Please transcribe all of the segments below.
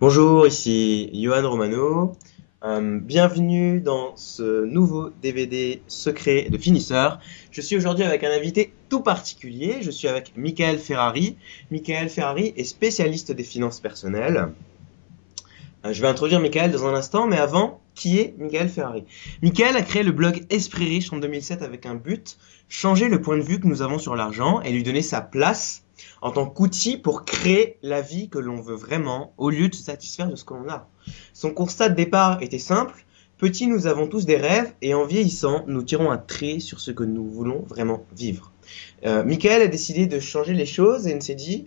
Bonjour, ici Johan Romano. Bienvenue dans ce nouveau DVD secret de finisseur. Je suis aujourd'hui avec un invité tout particulier. Je suis avec Michael Ferrari. Michael Ferrari est spécialiste des finances personnelles. Je vais introduire Michael dans un instant, mais avant, qui est Michael Ferrari? Michael a créé le blog Esprit Riche en 2007 avec un but, changer le point de vue que nous avons sur l'argent et lui donner sa place en tant qu'outil pour créer la vie que l'on veut vraiment, au lieu de se satisfaire de ce que l'on a. Son constat de départ était simple: petit, nous avons tous des rêves et en vieillissant, nous tirons un trait sur ce que nous voulons vraiment vivre. Michael a décidé de changer les choses et il s'est dit,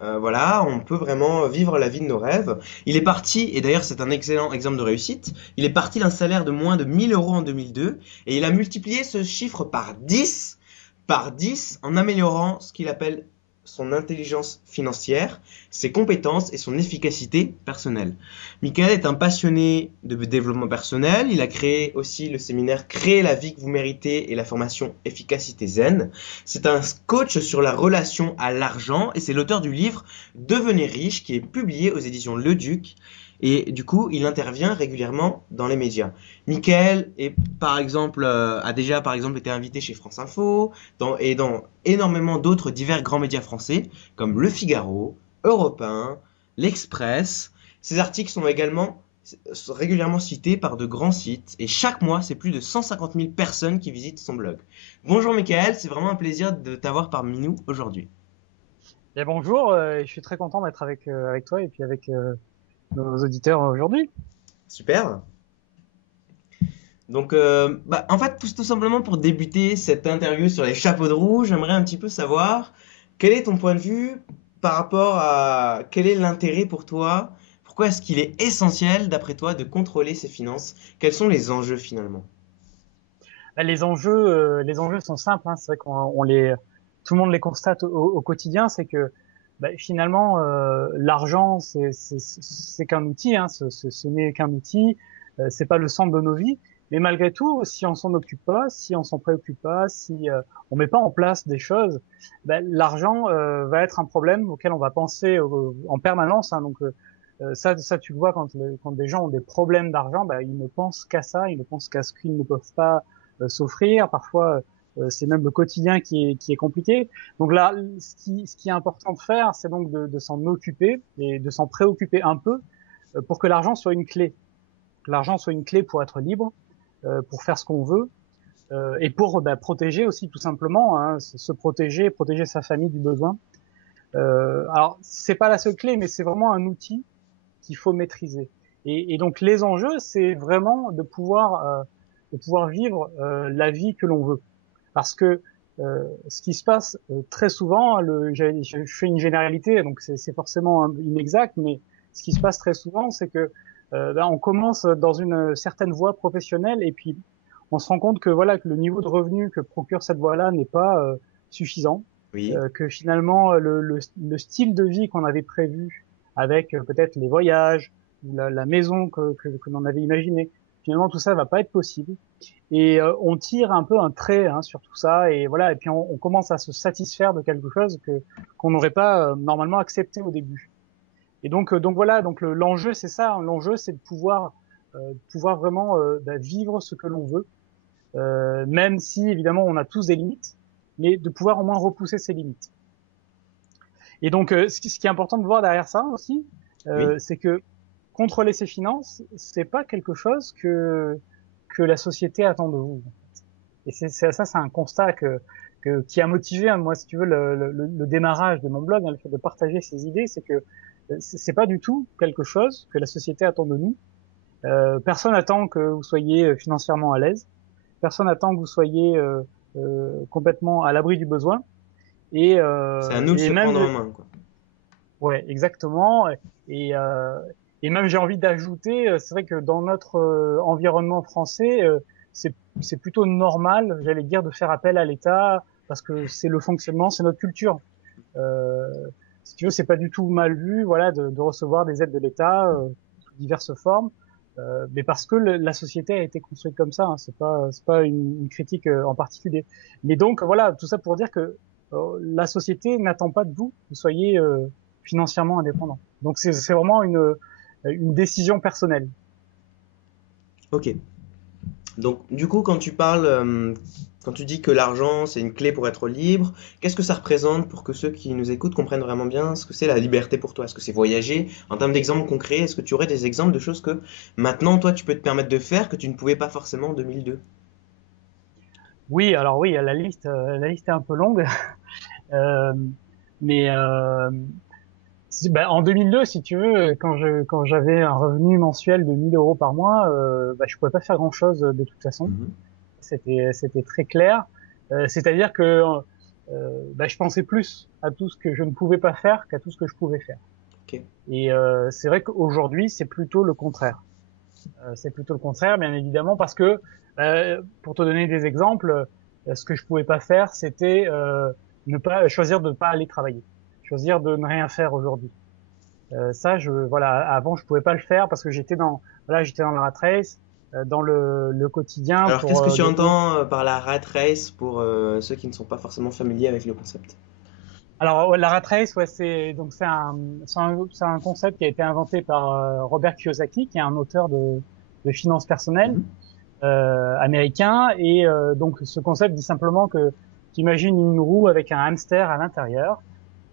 voilà, on peut vraiment vivre la vie de nos rêves. Il est parti, et d'ailleurs c'est un excellent exemple de réussite, il est parti d'un salaire de moins de 1000 euros en 2002 et il a multiplié ce chiffre par 10 en améliorant ce qu'il appelle son intelligence financière, ses compétences et son efficacité personnelle. Michael est un passionné de développement personnel. Il a créé aussi le séminaire Créer la vie que vous méritez et la formation Efficacité Zen. C'est un coach sur la relation à l'argent et c'est l'auteur du livre Devenez riche qui est publié aux éditions Le Duc. Et du coup, il intervient régulièrement dans les médias. Michael est, par exemple, a déjà par exemple été invité chez France Info et dans énormément d'autres divers grands médias français comme Le Figaro, Europe 1, L'Express. Ces articles sont également régulièrement cités par de grands sites et chaque mois, c'est plus de 150 000 personnes qui visitent son blog. Bonjour Michael, c'est vraiment un plaisir de t'avoir parmi nous aujourd'hui. Et bonjour, je suis très content d'être avec toi et puis avec nos auditeurs aujourd'hui. Super. Donc, en fait, tout simplement pour débuter cette interview sur les chapeaux de roue, j'aimerais un petit peu savoir quel est ton point de vue par rapport à quel est l'intérêt pour toi, pourquoi est-ce qu'il est essentiel, d'après toi, de contrôler ses finances, quels sont les enjeux finalement? Les enjeux sont simples, hein. C'est vrai tout le monde les constate au quotidien. C'est que finalement, l'argent, c'est qu'un outil, hein. Ce n'est qu'un outil. C'est pas le centre de nos vies. Mais malgré tout, si on s'en occupe pas, si on s'en préoccupe pas, si on met pas en place des choses, l'argent va être un problème auquel on va penser en permanence, hein. Donc ça, tu le vois quand des gens ont des problèmes d'argent, ils ne pensent qu'à ça, ils ne pensent qu'à ce qu'ils ne peuvent pas s'offrir. Parfois, c'est même le quotidien qui est compliqué. Donc là, ce qui est important de faire, c'est donc de s'en occuper et de s'en préoccuper un peu pour que l'argent soit une clé. Que l'argent soit une clé pour être libre, pour faire ce qu'on veut et pour protéger aussi tout simplement, hein, se protéger, protéger sa famille du besoin. Alors c'est pas la seule clé, mais c'est vraiment un outil qu'il faut maîtriser. Et donc les enjeux, c'est vraiment de pouvoir vivre la vie que l'on veut. Parce que ce qui se passe très souvent, je fais une généralité, donc c'est forcément inexact, mais ce qui se passe très souvent, c'est que on commence dans une certaine voie professionnelle et puis on se rend compte que voilà que le niveau de revenu que procure cette voie-là n'est pas suffisant, Oui. que finalement le style de vie qu'on avait prévu avec peut-être les voyages, la maison que l'on avait imaginé, finalement tout ça va pas être possible et on tire un peu un trait, hein, sur tout ça et voilà et puis on commence à se satisfaire de quelque chose que qu'on n'aurait pas normalement accepté au début. Et donc voilà, donc l'enjeu c'est ça, hein. L'enjeu c'est de pouvoir vraiment vivre ce que l'on veut, même si évidemment on a tous des limites, mais de pouvoir au moins repousser ces limites. Et donc ce qui est important de voir derrière ça aussi, Oui. c'est que contrôler ses finances, c'est pas quelque chose que la société attend de vous. Et ça, c'est un constat qui a motivé, hein, moi, si tu veux, le démarrage de mon blog, hein, le fait de partager ces idées, c'est que c'est pas du tout quelque chose que la société attend de nous. Personne attend que vous soyez financièrement à l'aise. Personne attend que vous soyez complètement à l'abri du besoin. C'est à nous de Et se même, prendre en main, quoi. ouais, exactement. Et, euh, et même, j'ai envie d'ajouter, c'est vrai que dans notre environnement français, c'est plutôt normal, j'allais dire, de faire appel à l'État parce que c'est le fonctionnement, c'est notre culture. Euh, Si tu veux, c'est pas du tout mal vu, voilà, de recevoir des aides de l'État sous diverses formes, mais parce que la société a été construite comme ça. Hein, c'est pas une critique en particulier. Mais donc voilà, tout ça pour dire que la société n'attend pas de vous que vous soyez financièrement indépendant. Donc c'est vraiment une décision personnelle. Ok. Donc, du coup, quand tu parles, quand tu dis que l'argent, c'est une clé pour être libre, qu'est-ce que ça représente pour que ceux qui nous écoutent comprennent vraiment bien ce que c'est la liberté pour toi? Est-ce que c'est voyager? En termes d'exemples concrets, est-ce que tu aurais des exemples de choses que maintenant, toi, tu peux te permettre de faire que tu ne pouvais pas forcément en 2002? Oui, alors oui, la liste est un peu longue, euh, mais en 2002, si tu veux, quand j'avais un revenu mensuel de 1000 euros par mois, je pouvais pas faire grand-chose de toute façon. Mhm. C'était très clair. C'est-à-dire que je pensais plus à tout ce que je ne pouvais pas faire qu'à tout ce que je pouvais faire. Ok. Et c'est vrai qu'aujourd'hui, c'est plutôt le contraire. C'est plutôt le contraire, bien évidemment, parce que pour te donner des exemples, ce que je pouvais pas faire, c'était ne pas choisir de ne pas aller travailler, choisir de ne rien faire aujourd'hui. Voilà, avant je pouvais pas le faire parce que j'étais dans la rat race, dans le quotidien Alors, qu'est-ce pour que tu gagner. entends par la rat race pour ceux qui ne sont pas forcément familiers avec le concept? Alors ouais, la rat race, ouais, c'est un concept qui a été inventé par Robert Kiyosaki, qui est un auteur de finances personnelles Mhm. américain. Et donc ce concept dit simplement que tu imagines une roue avec un hamster à l'intérieur.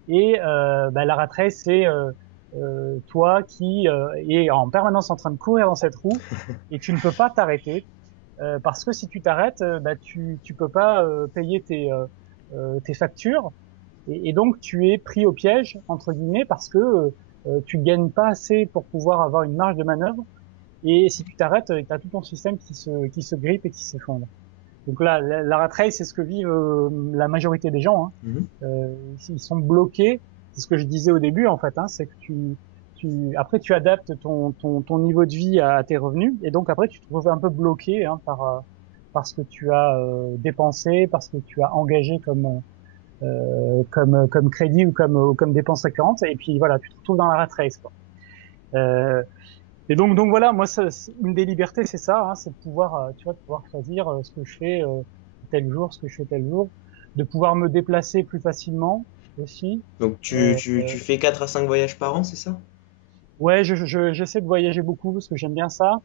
Et la rat race, c'est toi qui est en permanence en train de courir dans cette roue et tu ne peux pas t'arrêter parce que si tu t'arrêtes, tu peux pas payer tes factures et donc tu es pris au piège entre guillemets parce que tu gagnes pas assez pour pouvoir avoir une marge de manœuvre et si tu t'arrêtes, tu as tout ton système qui se grippe et qui s'effondre. Donc là, la rat race, c'est ce que vivent la majorité des gens. Hein. Mhm. Ils sont bloqués. C'est ce que je disais au début, en fait. Hein, c'est que après, tu adaptes ton niveau de vie à tes revenus, et donc après, tu te trouves un peu bloqué hein, par ce que tu as dépensé, par ce que tu as engagé comme crédit ou comme dépense récurrente. Et puis voilà, tu te retrouves dans la rat race. Quoi. Euh, et donc voilà, moi, une des libertés, c'est ça, hein, c'est de pouvoir, tu vois, de pouvoir choisir ce que je fais tel jour, ce que je fais tel jour, de pouvoir me déplacer plus facilement aussi. Donc, tu fais 4 à 5 voyages par an, c'est ça? Ouais, j'essaie de voyager beaucoup parce que j'aime bien ça.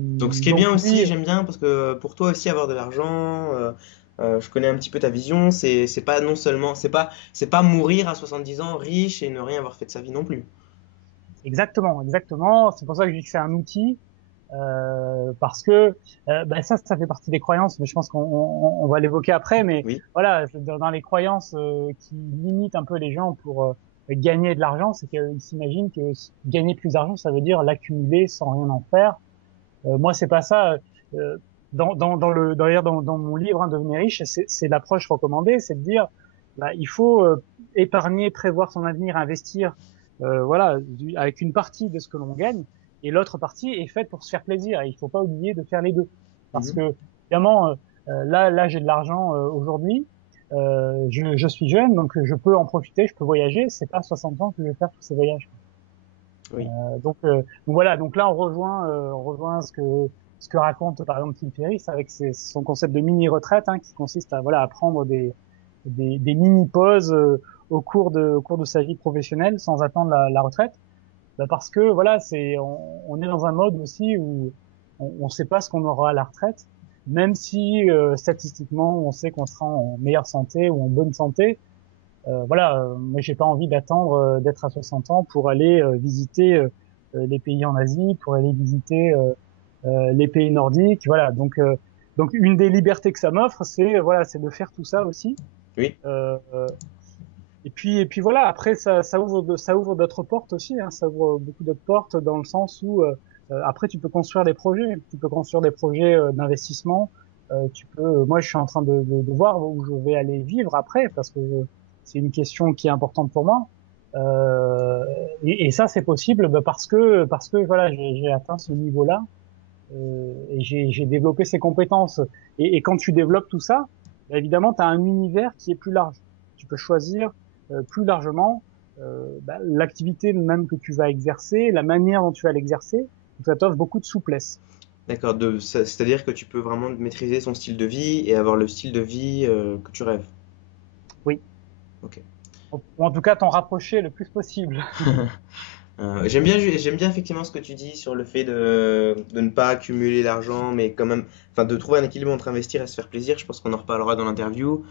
Donc, ce qui est bien Donc aussi, oui, j'aime bien parce que pour toi aussi avoir de l'argent, je connais un petit peu ta vision. C'est pas non seulement, c'est pas mourir à 70 ans riche et ne rien avoir fait de sa vie non plus. exactement, exactement. C'est pour ça que je dis que c'est un outil. Parce que ça fait partie des croyances, mais je pense qu'on va l'évoquer après. Mais Oui. voilà, dans les croyances qui limitent un peu les gens pour gagner de l'argent, c'est qu'ils s'imaginent que gagner plus d'argent, ça veut dire l'accumuler sans rien en faire. Moi, c'est pas ça. Euh, d'ailleurs, dans mon livre, hein, Devenir riche, c'est l'approche recommandée, c'est de dire, il faut épargner, prévoir son avenir, investir, voilà, avec une partie de ce que l'on gagne, et l'autre partie est faite pour se faire plaisir. Et il faut pas oublier de faire les deux, parce Mhm. que évidemment, là, j'ai de l'argent aujourd'hui. Je suis jeune, donc je peux en profiter, je peux voyager. C'est pas à 60 ans que je vais faire tous ces voyages. Oui. Donc voilà, donc là on rejoint ce que raconte par exemple Tim Ferriss avec son concept de mini retraite hein, qui consiste à prendre des mini pauses au cours de sa vie professionnelle sans attendre la retraite. Parce que voilà, on est dans un mode aussi où on sait pas ce qu'on aura à la retraite, même si statistiquement on sait qu'on sera en meilleure santé ou en bonne santé. Voilà, moi j'ai pas envie d'attendre d'être à 60 ans pour aller visiter les pays en Asie, pour aller visiter les pays nordiques. Voilà, donc une des libertés que ça m'offre, c'est de faire tout ça aussi. Oui. Euh, euh, et puis voilà, après ça ouvre d'autres portes aussi. Hein, ça ouvre beaucoup d'autres portes dans le sens où après tu peux construire des projets, d'investissement. Moi je suis en train de voir où je vais aller vivre après parce que c'est une question qui est importante pour moi. Euh, et ça c'est possible parce que voilà j'ai atteint ce niveau-là et j'ai développé ces compétences. Et quand tu développes tout ça, évidemment, tu as un univers qui est plus large. Tu peux choisir plus largement l'activité même que tu vas exercer, la manière dont tu vas l'exercer. Donc, ça t'offre beaucoup de souplesse. D'accord. C'est-à-dire que tu peux vraiment maîtriser son style de vie et avoir le style de vie que tu rêves. Oui. Ok. Ou en tout cas, t'en rapprocher le plus possible. J'aime bien effectivement ce que tu dis sur le fait de ne pas accumuler l'argent, mais quand même, enfin, de trouver un équilibre entre investir et se faire plaisir. Je pense qu'on en reparlera dans l'interview.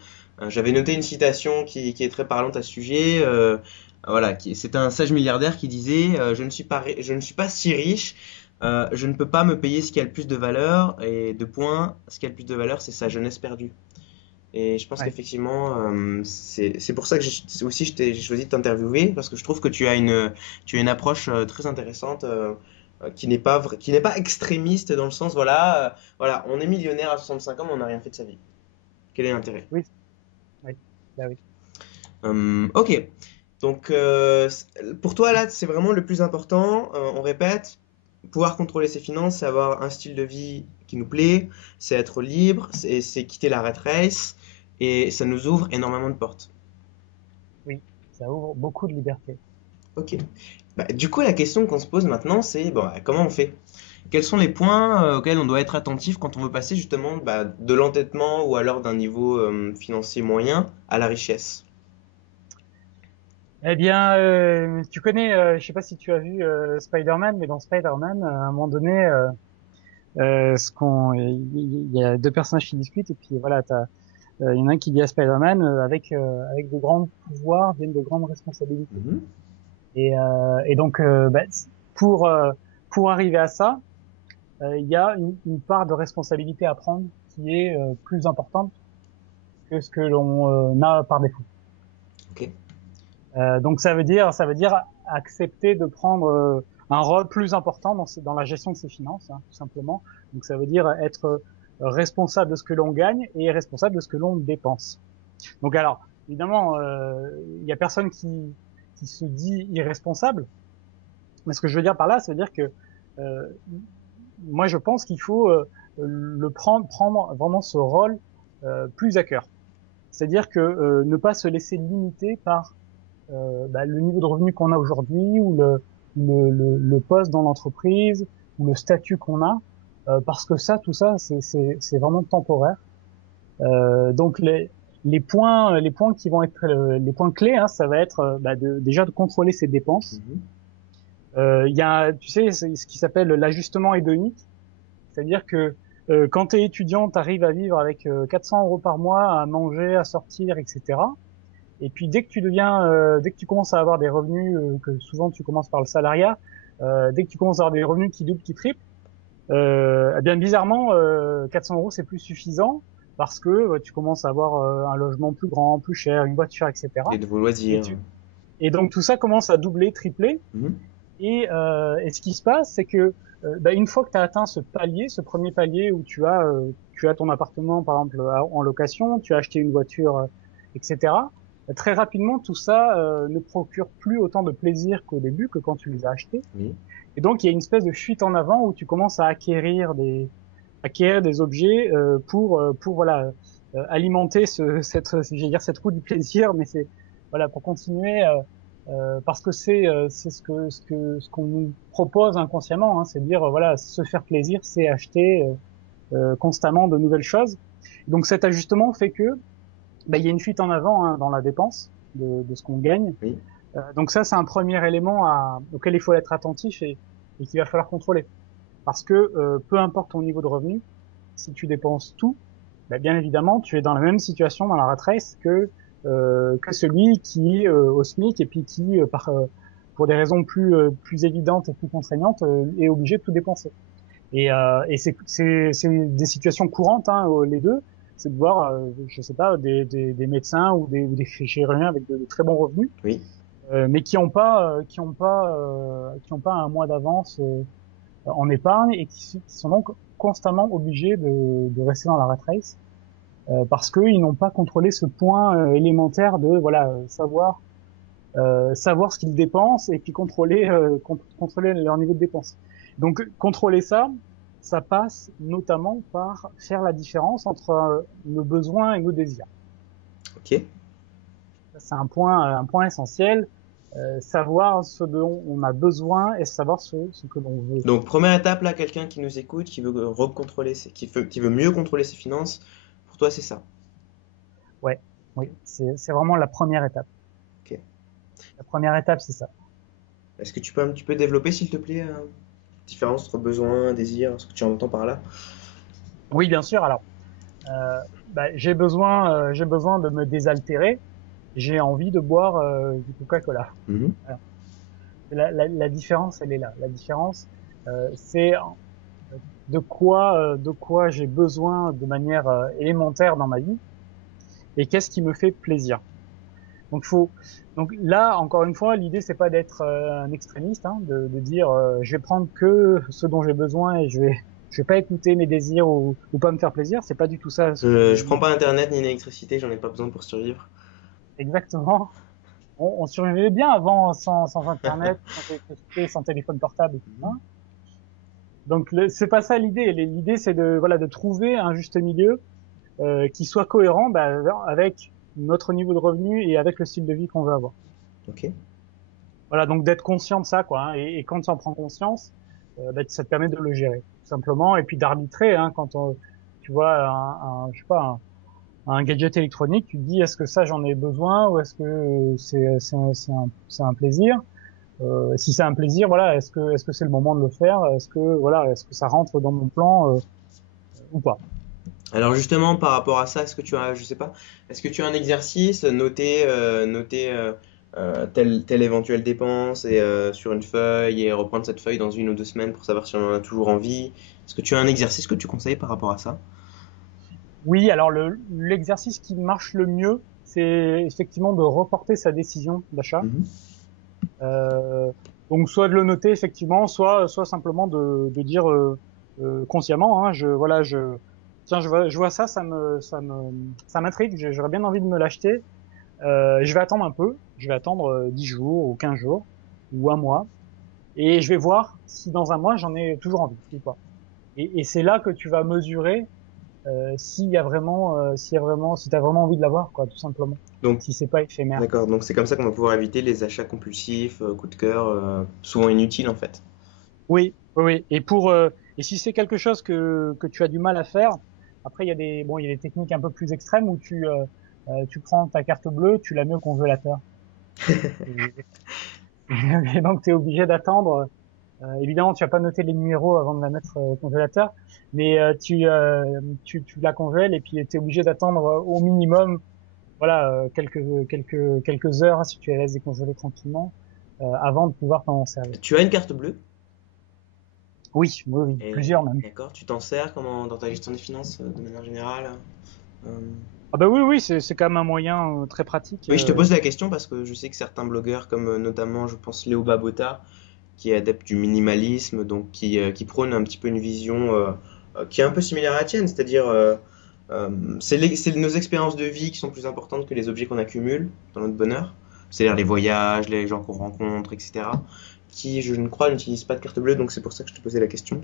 J'avais noté une citation qui est très parlante à ce sujet. Voilà, c'était un sage milliardaire qui disait je ne suis pas si riche, je ne peux pas me payer ce qui a le plus de valeur, et deux points, ce qui a le plus de valeur, c'est sa jeunesse perdue. Et je pense Ouais. qu'effectivement, c'est pour ça que aussi j'ai choisi de t'interviewer, parce que je trouve que tu as une approche très intéressante, qui n'est pas extrémiste dans le sens, voilà, on est millionnaire à 65 ans, mais on n'a rien fait de sa vie. Quel est l'intérêt? Oui, oui, bah oui. Ok, donc pour toi là, c'est vraiment le plus important, on répète, pouvoir contrôler ses finances, c'est avoir un style de vie qui nous plaît, c'est être libre, c'est quitter la rat race, et ça nous ouvre énormément de portes. Oui, ça ouvre beaucoup de liberté. Ok. Bah, du coup, la question qu'on se pose maintenant, c'est bon, comment on fait? Quels sont les points auxquels on doit être attentif quand on veut passer justement de l'entêtement ou alors d'un niveau financier moyen à la richesse? Eh bien, tu connais, je sais pas si tu as vu Spider-Man, mais dans Spider-Man, à un moment donné, il y a deux personnages qui discutent et puis voilà, il y en a un qui dit à Spider-Man, avec de grands pouvoirs viennent de grandes responsabilités. Mhm. Et donc, pour euh, pour arriver à ça, il y a une part de responsabilité à prendre qui est plus importante que ce que l'on a par défaut. Ok. Donc ça veut dire accepter de prendre un rôle plus important dans la gestion de ses finances, hein, tout simplement. Donc ça veut dire être responsable de ce que l'on gagne et responsable de ce que l'on dépense. Donc alors, évidemment, il y a personne qui se dit irresponsable, mais ce que je veux dire par là, ça veut dire que euh, moi je pense qu'il faut prendre vraiment ce rôle plus à cœur. C'est-à-dire que ne pas se laisser limiter par le niveau de revenu qu'on a aujourd'hui ou le poste dans l'entreprise ou le statut qu'on a, parce que tout ça, c'est vraiment temporaire. Donc les points qui vont être les points clés, hein, ça va être déjà de contrôler ses dépenses. Mhm. Il y a, tu sais, c'est ce qui s'appelle l'ajustement hédonique, c'est-à-dire que quand tu es étudiant, tu arrives à vivre avec 400 euros par mois, à manger, à sortir, etc. Et puis dès que tu commences à avoir des revenus, que souvent tu commences par le salariat, dès que tu commences à avoir des revenus qui doublent, qui triplent, eh bien bizarrement, 400 euros c'est plus suffisant parce que tu commences à avoir un logement plus grand, plus cher, une voiture, Et etc. de vos Et loisirs. tu et donc tout ça commence à doubler, tripler. Mhm. Et ce qui se passe, c'est que une fois que tu as atteint ce palier, ce premier palier où tu as ton appartement par exemple en location, tu as acheté une voiture, etc. Très rapidement, tout ça ne procure plus autant de plaisir qu'au début, que quand tu les as achetés. Oui. Et donc il y a une espèce de fuite en avant où tu commences à acquérir des objets pour voilà alimenter j'allais dire cette roue du plaisir, mais c'est voilà pour continuer parce que c'est ce qu'on nous propose inconsciemment, hein, c'est de dire voilà se faire plaisir, c'est acheter constamment de nouvelles choses. Donc cet ajustement fait que il y a une fuite en avant hein, dans la dépense de ce qu'on gagne. Oui. Donc ça c'est un premier élément auquel il faut être attentif et qu'il va falloir contrôler parce que peu importe ton niveau de revenu, si tu dépenses tout, bien évidemment, tu es dans la même situation dans la rat race que celui qui est au SMIC et puis qui, pour des raisons plus évidentes et plus contraignantes, est obligé de tout dépenser. Et c'est des situations courantes, hein, les deux. C'est de voir, je sais pas, des médecins ou des chirurgiens avec de très bons revenus, Oui. mais qui ont pas un mois d'avance en épargne et qui sont donc constamment obligés de rester dans la rat race parce qu'ils n'ont pas contrôlé ce point élémentaire de voilà savoir ce qu'ils dépensent et puis contrôler leur niveau de dépense. Donc contrôler ça, ça passe notamment par faire la différence entre nos besoins et nos désirs. Ok. C'est un point essentiel. Savoir ce dont on a besoin et savoir ce que l'on veut. Donc, première étape, là, quelqu'un qui nous écoute, qui veut qui veut mieux contrôler ses finances, pour toi, c'est ça. Ouais, oui, c'est vraiment la première étape. Ok. La première étape, c'est ça. Est-ce que tu peux un petit peu développer, s'il te plaît, différence entre besoin, désir, ce que tu entends par là? Oui, bien sûr. Alors, j'ai besoin de me désaltérer. J'ai envie de boire du Coca-Cola. Mhm. Voilà. La différence, elle est là. La différence, c'est de quoi j'ai besoin de manière élémentaire dans ma vie et qu'est-ce qui me fait plaisir. Donc faut donc là encore une fois l'idée c'est pas d'être un extrémiste hein, de dire je vais prendre que ce dont j'ai besoin et je vais pas écouter mes désirs ou pas me faire plaisir, c'est pas du tout ça Je prends pas internet ni l'électricité, j'en ai pas besoin pour survivre. exactement. On survivait bien avant sans internet, sans électricité, sans téléphone portable, hein. Mhm. Donc c'est pas ça l'idée. L'idée c'est de voilà de trouver un juste milieu qui soit cohérent avec notre niveau de revenu et avec le style de vie qu'on veut avoir. Ok. Voilà, donc d'être conscient de ça, quoi. Hein, et quand tu en prends conscience, ça te permet de le gérer, tout simplement, et puis d'arbitrer. Hein, tu vois je sais pas, un gadget électronique, tu te dis est-ce que ça j'en ai besoin ou est-ce que c'est un plaisir. Si c'est un plaisir, voilà, est-ce que c'est le moment de le faire. Est-ce que ça rentre dans mon plan ou pas. Alors justement, par rapport à ça, est-ce que tu as, je sais pas, est-ce que tu as un exercice, noter telle éventuelle dépense et, sur une feuille et reprendre cette feuille dans 1 ou 2 semaines pour savoir si on en a toujours envie? Est-ce que tu as un exercice que tu conseilles par rapport à ça? Oui, alors l'exercice qui marche le mieux, c'est effectivement de reporter sa décision d'achat. Mhm. Euh, donc soit de le noter effectivement, soit simplement de dire consciemment, hein, tiens, je vois ça, ça m'intrigue, j'aurais bien envie de me l'acheter. Je vais attendre un peu, je vais attendre 10 jours ou 15 jours ou un mois, et je vais voir si dans un mois j'en ai toujours envie ou pas. Et c'est là que tu vas mesurer si t'as vraiment envie de l'avoir, quoi, tout simplement. Donc, Si c'est pas éphémère. d'accord, donc c'est comme ça qu'on va pouvoir éviter les achats compulsifs, coup de cœur, souvent inutiles en fait. Oui, oui, oui. Et si c'est quelque chose que tu as du mal à faire, après il y a des techniques un peu plus extrêmes où tu prends ta carte bleue, tu la mets au congélateur. Et, et donc tu es obligé d'attendre. Évidemment, tu vas pas noter les numéros avant de la mettre au congélateur, mais tu la congèles et puis tu es obligé d'attendre au minimum, voilà, quelques heures si tu la laisses décongeler tranquillement avant de pouvoir t'en servir. Tu as une carte bleue? Oui, oui, oui, Et plusieurs même. d'accord, tu t'en sers comment dans ta gestion des finances de manière générale? Euh, Ah bah oui, oui, c'est quand même un moyen très pratique. Oui, je te pose la question parce que je sais que certains blogueurs, comme notamment, je pense, Léo Babota, qui est adepte du minimalisme, donc qui prône un petit peu une vision qui est un peu similaire à la tienne, c'est-à-dire euh, c'est nos expériences de vie qui sont plus importantes que les objets qu'on accumule dans notre bonheur, c'est-à-dire les voyages, les gens qu'on rencontre, etc. Qui, je ne crois, n'utilisent pas de carte bleue, donc c'est pour ça que je te posais la question.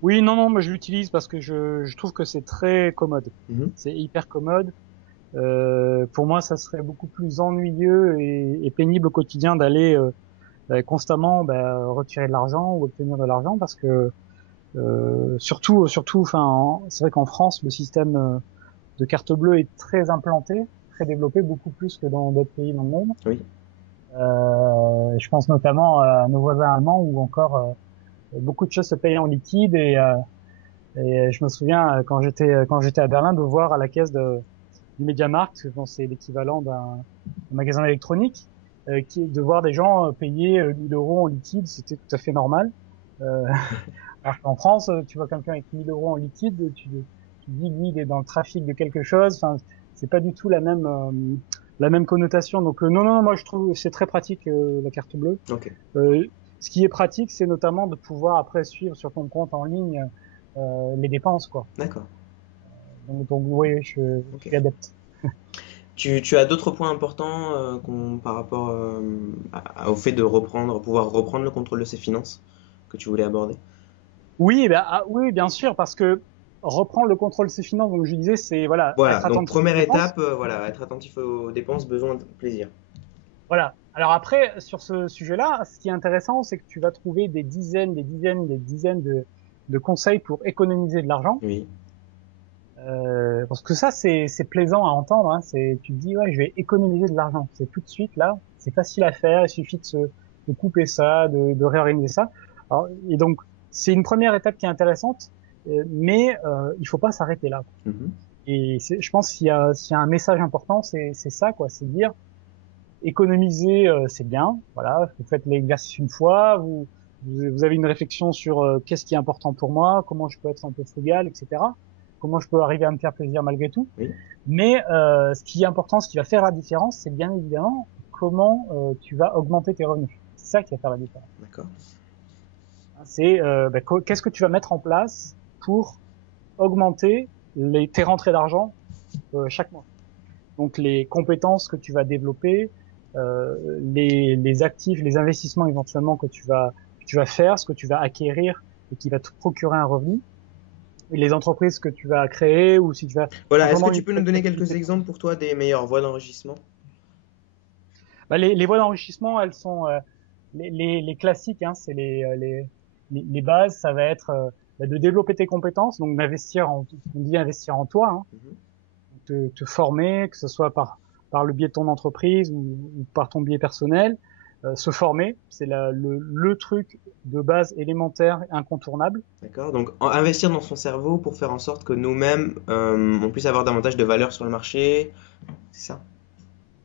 Oui, non, non, moi je l'utilise parce que je trouve que c'est très commode. Mhm. C'est hyper commode. Pour moi, ça serait beaucoup plus ennuyeux et pénible au quotidien d'aller constamment retirer de l'argent ou obtenir de l'argent parce que c'est vrai qu'en France, le système de carte bleue est très implanté, très développé, beaucoup plus que dans d'autres pays dans le monde. Oui. Je pense notamment à nos voisins allemands où encore beaucoup de choses se payent en liquide et je me souviens quand j'étais à Berlin de voir à la caisse du MediaMarkt, je pense que c'est l'équivalent d'un magasin électronique, de voir des gens payer 1000 euros en liquide, c'était tout à fait normal. Euh, alors qu'en France, tu vois quelqu'un avec 1000 euros en liquide, tu dis lui il est dans le trafic de quelque chose. Enfin, c'est pas du tout la même connotation. Donc non, non, moi je trouve que c'est très pratique la carte bleue. Ok. Euh, Ce qui est pratique, c'est notamment de pouvoir après suivre sur ton compte en ligne les dépenses, quoi. D'accord. Donc oui, je Ok. suis adepte. Tu as d'autres points importants par rapport au fait de pouvoir reprendre le contrôle de ses finances que tu voulais aborder? Oui, oui, bien sûr, parce que reprendre le contrôle de ses finances, donc je disais, c'est voilà, Voilà, être donc attentif aux première dépenses. étape, voilà, être attentif aux dépenses, besoin de plaisir. Voilà. Alors après, sur ce sujet-là, ce qui est intéressant, c'est que tu vas trouver des dizaines de conseils pour économiser de l'argent. Oui. Parce que ça, c'est plaisant à entendre. Hein. Tu te dis, ouais, je vais économiser de l'argent. C'est tout de suite là, c'est facile à faire. Il suffit de couper ça, de réorganiser ça. Alors, et donc, c'est une première étape qui est intéressante, mais il faut pas s'arrêter là. Mhm. Et je pense s'il y a un message important, c'est ça, quoi. C'est dire, économiser, c'est bien. Voilà, vous faites l'exercice une fois, vous avez une réflexion sur qu'est-ce qui est important pour moi, comment je peux être un peu frugal, etc. Comment je peux arriver à me faire plaisir malgré tout. Oui, Mais ce qui est important, ce qui va faire la différence, c'est bien évidemment comment tu vas augmenter tes revenus. C'est ça qui va faire la différence. d'accord. C'est qu'est-ce que tu vas mettre en place pour augmenter tes rentrées d'argent chaque mois. Donc les compétences que tu vas développer, les actifs, les investissements éventuellement que tu vas faire, ce que tu vas acquérir et qui va te procurer un revenu, et les entreprises que tu vas créer ou si tu vas Voilà, est-ce que simplement tu peux nous une donner quelques activité. exemples pour toi des meilleures voies d'enrichissement? Bah, les voies d'enrichissement, elles sont les classiques, hein, c'est les bases. Ça va être de développer tes compétences, donc on dit investir en toi, hein, Mhm. te former, que ce soit par le biais de ton entreprise ou par ton biais personnel. Se former, c'est le truc de base élémentaire, incontournable. D'accord, donc investir dans son cerveau pour faire en sorte que nous-mêmes, on puisse avoir davantage de valeur sur le marché, c'est ça?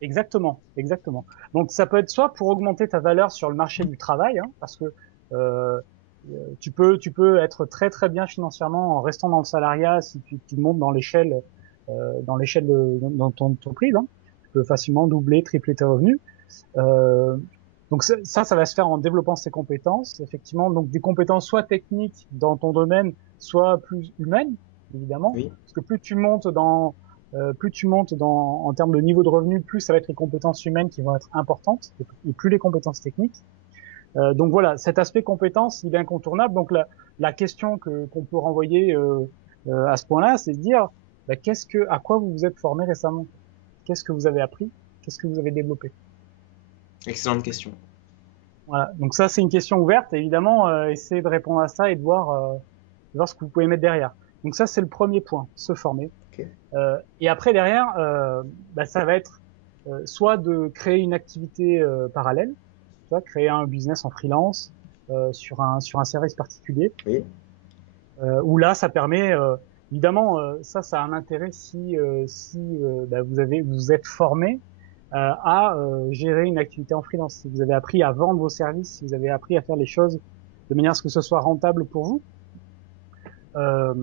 Exactement, exactement. Donc ça peut être soit pour augmenter ta valeur sur le marché du travail, hein, parce que euh, tu peux être très très bien financièrement en restant dans le salariat si tu montes dans l'échelle dans ton entreprise. Hein. Tu peux facilement doubler, tripler tes revenus. Euh, donc ça va se faire en développant ses compétences, effectivement. Donc des compétences soit techniques dans ton domaine, soit plus humaines, évidemment. Oui, Parce que plus tu montes en termes de niveau de revenu, plus ça va être les compétences humaines qui vont être importantes, et plus les compétences techniques. Donc voilà, cet aspect compétence, il est incontournable. Donc la question qu'on peut renvoyer à ce point-là, c'est de dire bah, à quoi vous vous êtes formé récemment? Qu'est-ce que vous avez appris? Qu'est-ce que vous avez développé? excellente question. Voilà. Donc ça, c'est une question ouverte. Et évidemment, essayez de répondre à ça et de voir ce que vous pouvez mettre derrière. Donc ça, c'est le premier point, se former. Ok. Et après, derrière, bah, ça va être soit de créer une activité parallèle, tu vois, créer un business en freelance sur un service particulier, Oui, où là, ça permet, évidemment, ça a un intérêt si bah, vous êtes formé à gérer une activité en freelance. Si vous avez appris à vendre vos services, si vous avez appris à faire les choses de manière à ce que ce soit rentable pour vous, euh,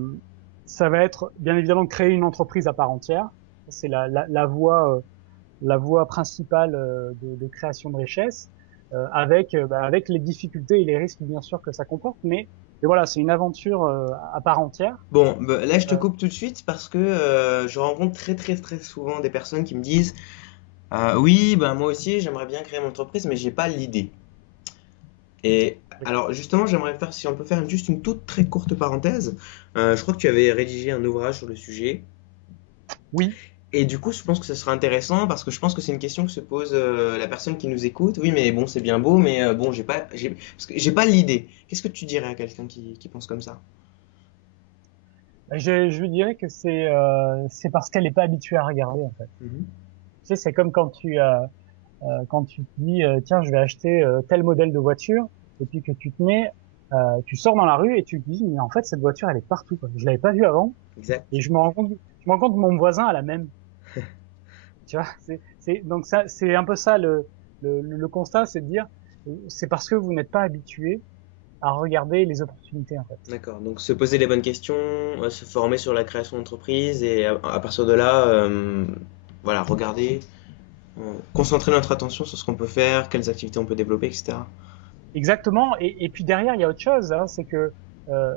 ça va être bien évidemment de créer une entreprise à part entière. C'est la voie principale de création de richesse, avec les difficultés et les risques bien sûr que ça comporte, mais voilà, c'est une aventure à part entière. bon, bah, là je te Euh, coupe tout de suite parce que je rencontre très très très souvent des personnes qui me disent oui, ben moi aussi j'aimerais bien créer mon entreprise mais j'ai pas l'idée. Et alors justement j'aimerais faire, si on peut faire juste une toute très courte parenthèse, je crois que tu avais rédigé un ouvrage sur le sujet. oui, Et du coup, je pense que ce sera intéressant parce que je pense que c'est une question que se pose la personne qui nous écoute. Oui, mais bon, c'est bien beau, mais bon, parce que j'ai pas l'idée. Qu'est-ce que tu dirais à quelqu'un qui pense comme ça? je dirais que c'est parce qu'elle n'est pas habituée à regarder en fait. Mhm. Tu sais, c'est comme quand tu te dis tiens, je vais acheter tel modèle de voiture, et puis que tu sors dans la rue et tu te dis mais en fait cette voiture elle est partout quoi. Je l'avais pas vue avant Exact. et je me rends compte que mon voisin a la même. Tu vois, donc ça c'est un peu ça le constat, c'est de dire c'est parce que vous n'êtes pas habitué à regarder les opportunités en fait. D'accord. Donc se poser les bonnes questions, se former sur la création d'entreprise et à partir de là, voilà, regarder, concentrer notre attention sur ce qu'on peut faire, quelles activités on peut développer, etc. Exactement. Et puis derrière il y a autre chose, hein, c'est que euh,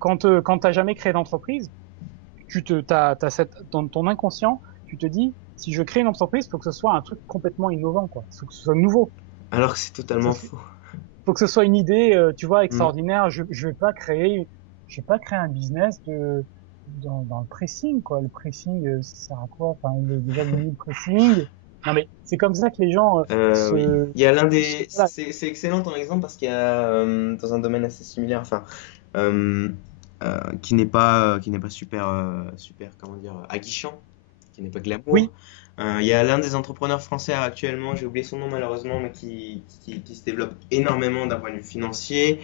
quand t'as jamais créé d'entreprise, dans ton inconscient, tu te dis, si je crée une entreprise, il faut que ce soit un truc complètement innovant, quoi. Il faut que ce soit nouveau. Alors que c'est Faut que totalement ce faux. faut que ce soit une idée, tu vois, Mm. extraordinaire. Je vais pas créer un business dans le pressing, quoi. Le pressing, ça sert à quoi? Enfin, il est déjà devenu le pressing. Non, mais c'est comme ça que les gens Oui. se, Il y a l'un se- des. voilà. C'est excellent ton exemple parce qu'il y a dans un domaine assez similaire, enfin, euh, qui n'est pas super, super, comment dire, aguichant, qui n'est pas glamour. Oui, Il y a l'un des entrepreneurs français actuellement, j'ai oublié son nom malheureusement, mais qui se développe énormément d'un point de vue financier,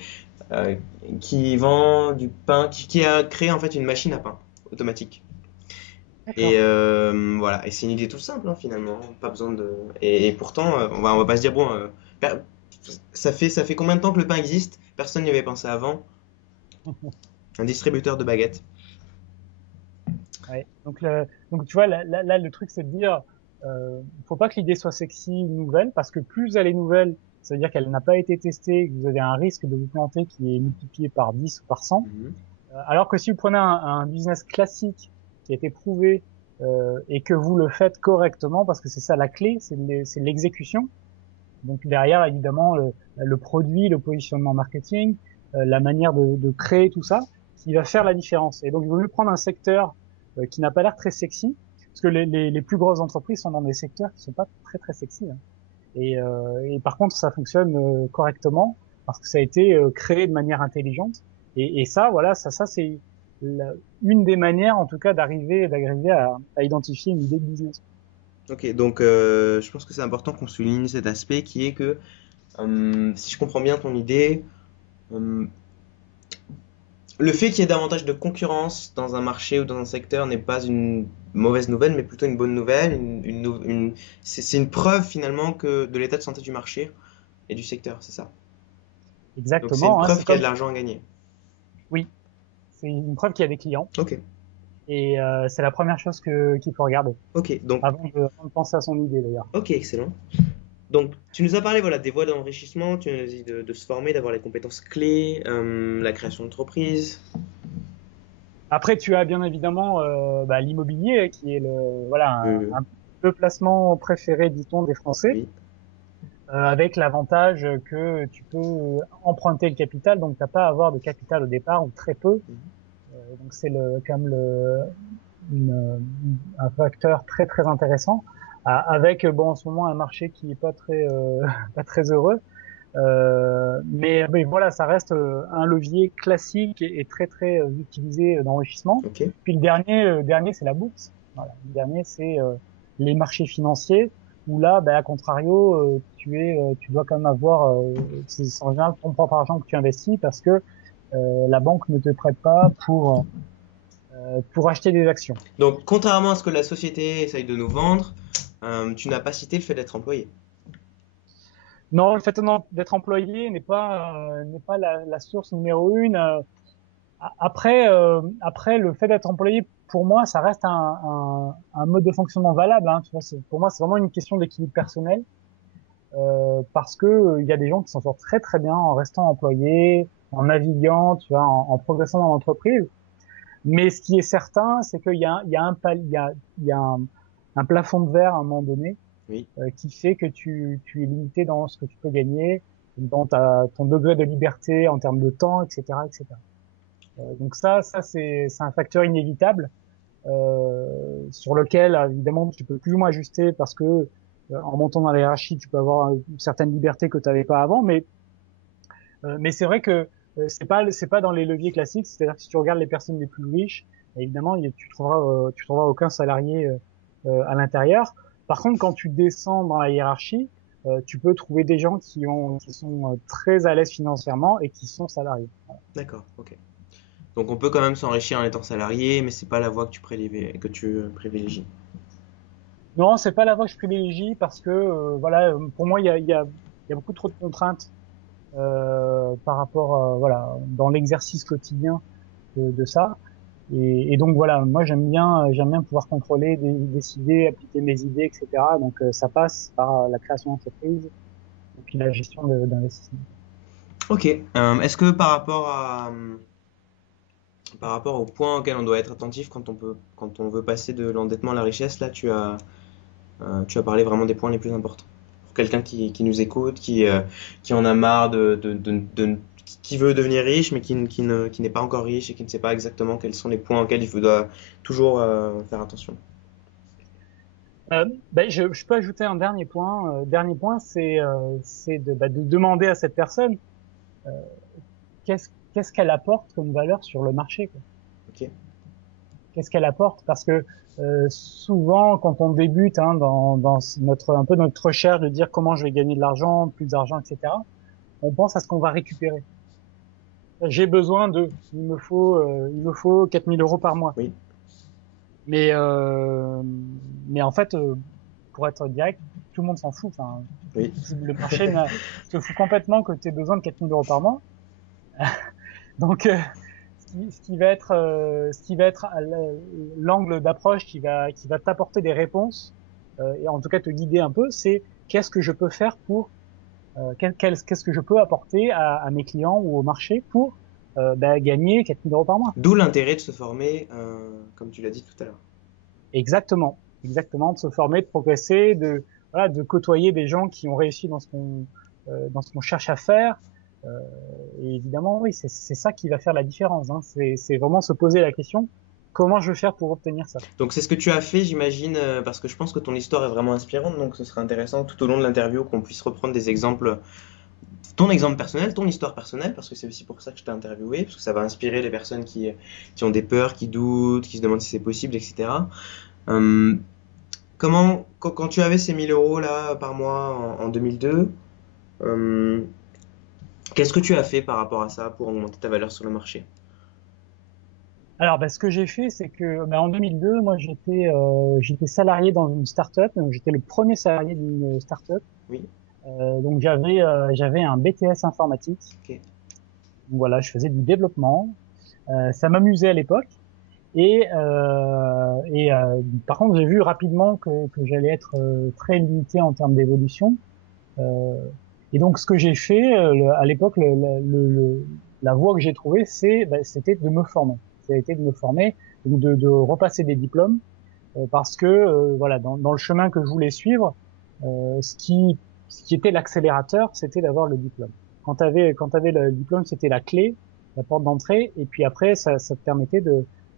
euh, qui vend du pain, qui a créé en fait une machine à pain automatique. Et D'accord. voilà, et c'est une idée toute simple hein, finalement, pas besoin de. Et pourtant, on va pas se dire bon, per- ça fait combien de temps que le pain existe? Personne n'y avait pensé avant. Un distributeur de baguettes. Ouais. Donc tu vois, là, le truc, c'est de dire, faut pas que l'idée soit sexy ou nouvelle, parce que plus elle est nouvelle, ça veut dire qu'elle n'a pas été testée, que vous avez un risque de vous planter qui est multiplié par 10 ou par 100. Mhm. Alors que si vous prenez un business classique qui a été prouvé et que vous le faites correctement, parce que c'est ça la clé, c'est l'exécution. Donc derrière, évidemment, le produit, le positionnement marketing, la manière de créer tout ça, qui va faire la différence. Et donc, il vaut mieux prendre un secteur qui n'a pas l'air très sexy, parce que les plus grosses entreprises sont dans des secteurs qui sont pas très très sexy. Hein. Et par contre, ça fonctionne correctement parce que ça a été créé de manière intelligente. Et ça, voilà, ça c'est une des manières, en tout cas, d'arriver à identifier une idée de business. Ok, donc je pense que c'est important qu'on souligne cet aspect qui est que si je comprends bien ton idée, euh, le fait qu'il y ait davantage de concurrence dans un marché ou dans un secteur n'est pas une mauvaise nouvelle, mais plutôt une bonne nouvelle. C'est une preuve finalement de l'état de santé du marché et du secteur, c'est ça. Donc c'est une Exactement, hein, preuve c'est qu'il y a de comme, l'argent à gagner. oui, c'est une preuve qu'il y a des clients. Ok, Et c'est la première chose qu'il faut regarder, ok, donc avant de penser à son idée d'ailleurs. ok, excellent. Donc tu nous as parlé voilà des voies d'enrichissement, tu nous as dit de se former, d'avoir les compétences clés, la création d'entreprise. Après, tu as bien évidemment l'immobilier qui est Euh, le placement préféré, dit-on, des Français, oui. avec l'avantage que tu peux emprunter le capital, donc t'as pas à avoir de capital au départ ou très peu. Mhm. Donc c'est comme une, un facteur très très intéressant. Avec bon en ce moment un marché qui est pas très pas très heureux. Mais voilà, ça reste un levier classique et très très utilisé d'enrichissement. Ok. Puis le dernier c'est la bourse. Voilà. Le dernier c'est les marchés financiers où là, à contrario, tu dois quand même avoir, c'est en général ton propre argent que tu investis parce que la banque ne te prête pas pour acheter des actions. Donc contrairement à ce que la société essaye de nous vendre, tu n'as pas cité le fait d'être employé. Non, le fait d'être employé n'est pas la source numéro une. Après, le fait d'être employé, pour moi, ça reste un mode de fonctionnement valable. Hein, tu vois, pour moi, c'est vraiment une question d'équilibre personnel parce que il y a des gens qui s'en sortent très très bien en restant employés, en naviguant, tu vois, en progressant dans l'entreprise. Mais ce qui est certain, c'est qu'il y a il y a un plafond de verre à un moment donné Oui. qui fait que tu es limité dans ce que tu peux gagner, dans ton degré de liberté en termes de temps, etc., etc. Donc ça c'est un facteur inévitable sur lequel évidemment tu peux plus ou moins ajuster parce que en montant dans la hiérarchie tu peux avoir une certaine liberté que tu n'avais pas avant, mais c'est vrai que c'est pas dans les leviers classiques, c'est-à-dire que si tu regardes les personnes les plus riches, évidemment tu trouveras aucun salarié à l'intérieur. Par contre, quand tu descends dans la hiérarchie, tu peux trouver des gens qui sont très à l'aise financièrement et qui sont salariés. D'accord. Ok. Donc on peut quand même s'enrichir en étant salarié, mais c'est pas la voie que tu privilégies. Non, c'est pas la voie que je privilégie parce que voilà, pour moi il y a beaucoup trop de contraintes par rapport voilà dans l'exercice quotidien de ça. Et donc voilà, moi j'aime bien pouvoir contrôler, décider, appliquer mes idées, etc. Donc ça passe par la création d'entreprise et puis la gestion d'investissement. Ok. Est-ce que par rapport au point auquel on doit être attentif quand on veut passer de l'endettement à la richesse, là tu as parlé vraiment des points les plus importants. Pour quelqu'un qui nous écoute, qui en a marre qui veut devenir riche, mais qui n'est pas encore riche et qui ne sait pas exactement quels sont les points auxquels doit toujours faire attention. Je peux ajouter un dernier point. Dernier point, c'est de demander à cette personne qu'est-ce qu'elle apporte comme valeur sur le marché, quoi. Ok. qu'est-ce qu'elle apporte, parce que souvent quand on débute dans notre recherche de dire comment je vais gagner de l'argent, plus d'argent, etc., on pense à ce qu'on va récupérer. J'ai besoin il me faut 4 000 € par mois. Oui. Mais mais en fait, pour être direct, tout le monde s'en fout. Enfin, Oui. le marché se fout complètement que tu aies besoin de 4 000 € par mois. Donc, ce qui va être, l'angle d'approche qui va t'apporter des réponses et en tout cas te guider un peu, c'est qu'est-ce que je peux faire pour qu'est-ce que je peux apporter à mes clients ou au marché pour gagner 4 000 € par mois. D'où l'intérêt de se former, comme tu l'as dit tout à l'heure. Exactement, exactement, de se former, de progresser, voilà, de côtoyer des gens qui ont réussi dans ce qu'on cherche à faire. Et évidemment, oui, c'est ça qui va faire la différence. Hein. C'est vraiment se poser la question comment je vais faire pour obtenir ça. Donc c'est ce que tu as fait, j'imagine, parce que je pense que ton histoire est vraiment inspirante, donc ce serait intéressant tout au long de l'interview qu'on puisse reprendre des exemples, ton exemple personnel, ton histoire personnelle, parce que c'est aussi pour ça que je t'ai interviewé, parce que ça va inspirer les personnes qui ont des peurs, qui doutent, qui se demandent si c'est possible, etc. Euh, quand tu avais ces 1 000 € là par mois en 2002, euh, qu'est-ce que tu as fait par rapport à ça pour augmenter ta valeur sur le marché? Alors, ce que j'ai fait, c'est que en 2002, moi, j'étais salarié dans une start-up. Donc, j'étais le premier salarié d'une start-up. Oui, Donc, j'avais un BTS informatique. ok. Donc, voilà, je faisais du développement. Ça m'amusait à l'époque. Par contre, j'ai vu rapidement que j'allais être très limité en termes d'évolution. Euh, et donc, ce que j'ai fait à l'époque, la voie que j'ai trouvée, c'était de me former. Ça a été de me former, donc de repasser des diplômes, parce que voilà, dans le chemin que je voulais suivre, ce qui était l'accélérateur, c'était d'avoir le diplôme. Quand t'avais le diplôme, c'était la clé, la porte d'entrée, et puis après, ça te permettait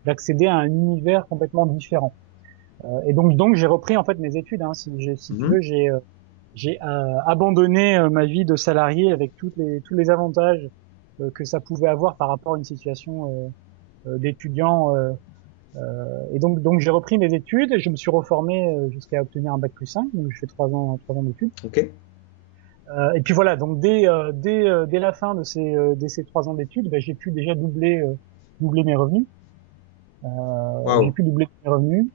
d'accéder à un univers complètement différent. Et donc j'ai repris en fait mes études. Hein, si tu Mhm. veux, j'ai abandonné ma vie de salarié avec tous les avantages que ça pouvait avoir par rapport à une situation d'étudiant. Et donc j'ai repris mes études, je me suis reformé jusqu'à obtenir un bac+5, donc j'ai fait 3 ans d'études. Ok. Et puis voilà, donc dès la fin de ces 3 ans d'études, j'ai pu déjà doubler mes revenus. J'ai Waouh. pu doubler mes revenus.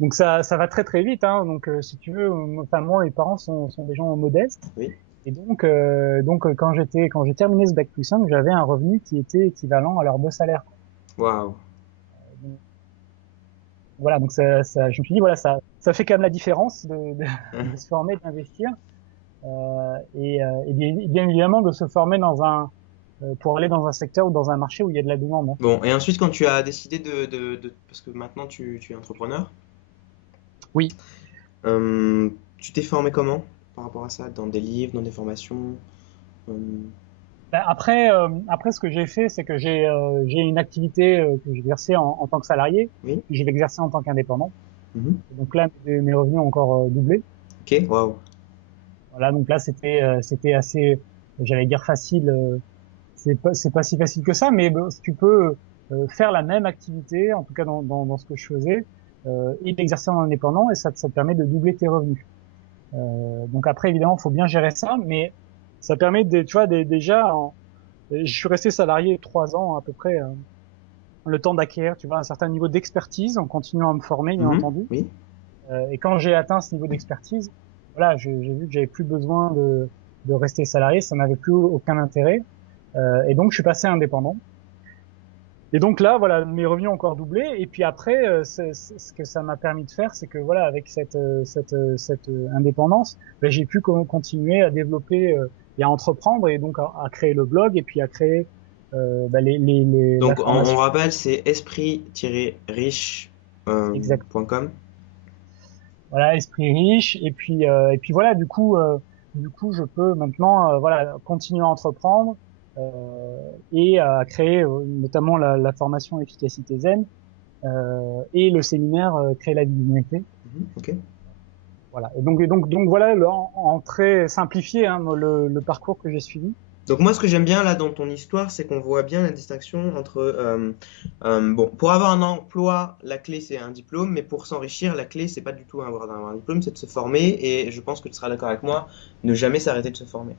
Donc ça va très très vite. Hein. Donc si tu veux, enfin moi mes parents sont des gens modestes. Oui. Et quand j'ai terminé ce bac+5, j'avais un revenu qui était équivalent à leurs 2 salaires. Waouh. Donc, voilà, donc je me suis dit voilà, ça fait quand même la différence de se former, d'investir, bien évidemment de se former pour aller dans un secteur ou dans un marché où il y a de la demande. Hein. Bon, et ensuite, quand tu as décidé parce que maintenant tu es entrepreneur, Oui. euh, tu t'es formé comment par rapport à ça? Dans des livres, dans des formations? euh, Après, ce que j'ai fait, c'est que j'ai une activité que j'exerçais en tant que salarié, Oui? puis je l'exerçais en tant qu'indépendant. Mhm. Et donc là, mes revenus ont encore doublé. Ok, waouh. Voilà, donc là, c'était assez, j'allais dire facile. C'est pas si facile que ça, mais bon, tu peux faire la même activité, en tout cas dans ce que je faisais, et l'exercer en indépendant, et ça te permet de doubler tes revenus. Donc après, évidemment, il faut bien gérer ça, mais ça permet tu vois, je suis resté salarié 3 ans à peu près, le temps d'acquérir, tu vois, un certain niveau d'expertise en continuant à me former, bien Mhm. entendu. Oui? Et quand j'ai atteint ce niveau d'expertise, voilà, j'ai vu que j'avais plus besoin de rester salarié, ça n'avait plus aucun intérêt. Et donc, je suis passé indépendant. Et donc là, voilà, mes revenus ont encore doublé. Et puis après, ce que ça m'a permis de faire, c'est que voilà, avec cette indépendance, j'ai pu continuer à développer et à entreprendre, et donc à créer le blog, et puis à créer la Donc, on formation. rappelle, c'est Exact. esprit-riche.com. Voilà, esprit riche. Et puis voilà, du coup, je peux maintenant voilà continuer à entreprendre et à créer notamment la formation Efficacité Zen et le séminaire Créer la vie d'une humanité. Mhm. Ok. Voilà. Et donc voilà, en très simplifié, hein, le parcours que j'ai suivi. Donc moi, ce que j'aime bien là dans ton histoire, c'est qu'on voit bien la distinction entre, bon, pour avoir un emploi, la clé c'est un diplôme, mais pour s'enrichir, la clé c'est pas du tout avoir un diplôme, c'est de se former, et je pense que tu seras d'accord avec moi, ne jamais s'arrêter de se former.